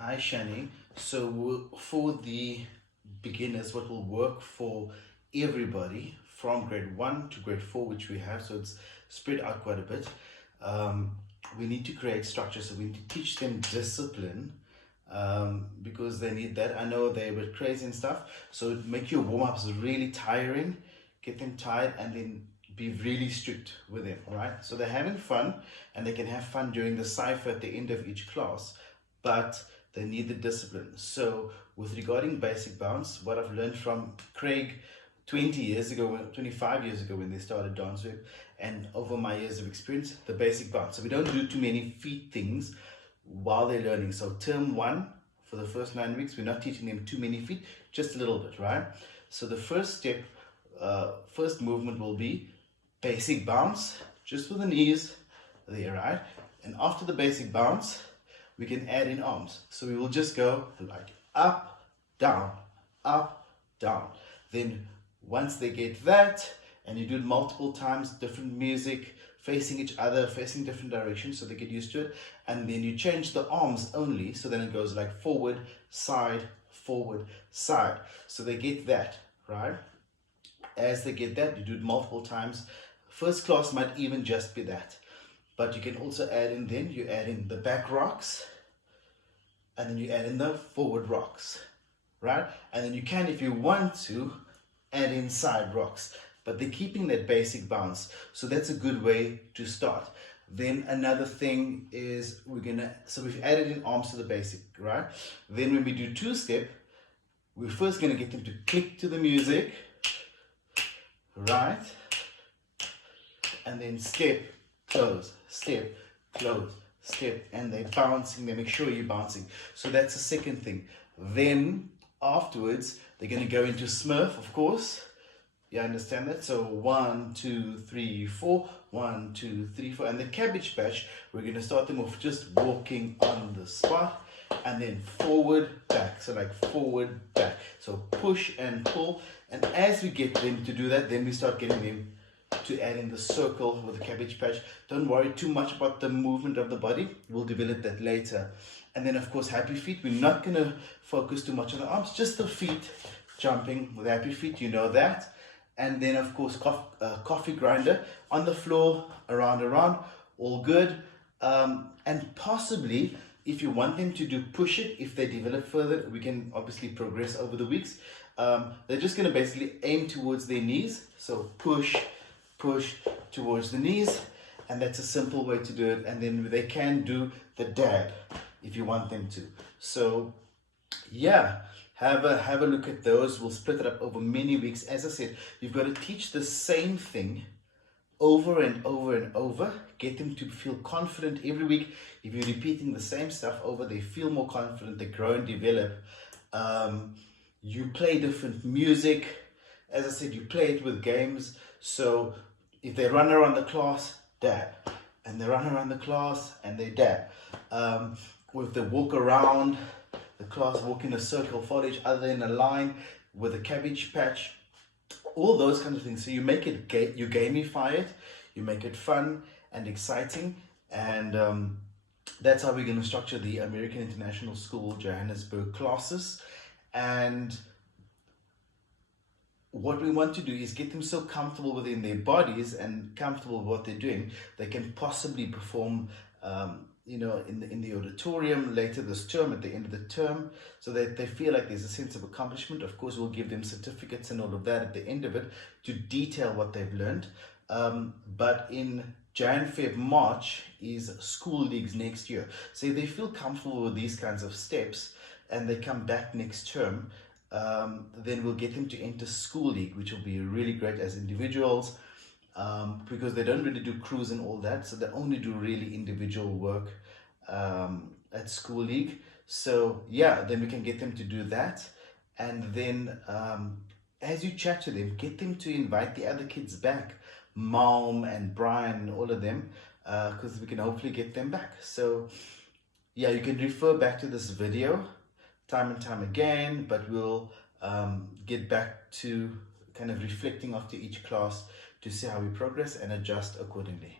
Hi Shani. For the beginners, what will work for everybody from grade 1 to grade 4, which we have, so it's spread out quite a bit. We need to create structure, so we need to teach them discipline because they need that. I know they're a bit crazy and stuff, so make your warm-ups really tiring, get them tired, and then be really strict with them, all right? So they're having fun, and they can have fun during the cipher at the end of each class, but they need the discipline. So with regarding basic bounce, what I've learned from Craig 25 years ago when they started dance with, and over my years of experience, the basic bounce. So we don't do too many feet things while they're learning. So term 1, for the first 9 weeks, we're not teaching them too many feet, just a little bit, right? So the first step, first movement will be basic bounce, just with the knees there, right? And after the basic bounce, we can add in arms. So we will just go like up, down, up, down. Then once they get that, and you do it multiple times, different music, facing each other, facing different directions, so they get used to it. And then you change the arms only, so then it goes like forward, side, so they get that, right? As they get that, you do it multiple times. First class might even just be that, but you can also add in, then you add in the back rocks, and then you add in the forward rocks, right? And then you can, if you want to, add in side rocks, but they're keeping that basic bounce. So that's a good way to start. Then another thing is so we've added in arms to the basic, right? Then when we do two-step, we're first gonna get them to click to the music, right? And then step, close, step, close, step, and they're bouncing. They make sure you're bouncing. So that's the second thing. Then afterwards, they're going to go into Smurf, of course. You understand that? So 1, 2, 3, 4, 1, 2, 3, 4, and the Cabbage Patch, we're going to start them off just walking on the spot, and then forward, back. So like forward, back. So push and pull, and as we get them to do that, then we start getting them to add in the circle with the Cabbage Patch. Don't worry too much about the movement of the body. We'll develop that later. And then of course happy feet. We're not going to focus too much on the arms, just the feet jumping with happy feet, you know that. And then of course coffee grinder on the floor, around, all good. And possibly if you want them to do push it, if they develop further, we can obviously progress over the weeks. They're just going to basically aim towards their knees. So push towards the knees, and that's a simple way to do it. And then they can do the dab if you want them to. So yeah, have a look at those. We'll split it up over many weeks. As I said, you've got to teach the same thing over and over and over. Get them to feel confident every week. If you're repeating the same stuff over, they feel more confident, they grow and develop. You play different music. As I said, you play it with games. So if they run around the class, dab. And they run around the class and they dab. Or if they walk around the class, walk in a circle, follow each other in a line with a Cabbage Patch, all those kinds of things. So you make it, you gamify it, you make it fun and exciting. And that's how we're going to structure the American International School Johannesburg classes. And what we want to do is get them so comfortable within their bodies and comfortable with what they're doing, they can possibly perform in the auditorium later this term, at the end of the term, so that they feel like there's a sense of accomplishment. Of course, we'll give them certificates and all of that at the end of it to detail what they've learned. But in Jan, Feb, March is school leagues next year. So if they feel comfortable with these kinds of steps and they come back next term, then we'll get them to enter school league, which will be really great as individuals, because they don't really do crews and all that, so they only do really individual work at school league. So yeah, then we can get them to do that. And then as you chat to them, get them to invite the other kids back, Malm and Brian, all of them, because we can hopefully get them back. So yeah, you can refer back to this video time and time again, but we'll get back to kind of reflecting after each class to see how we progress and adjust accordingly.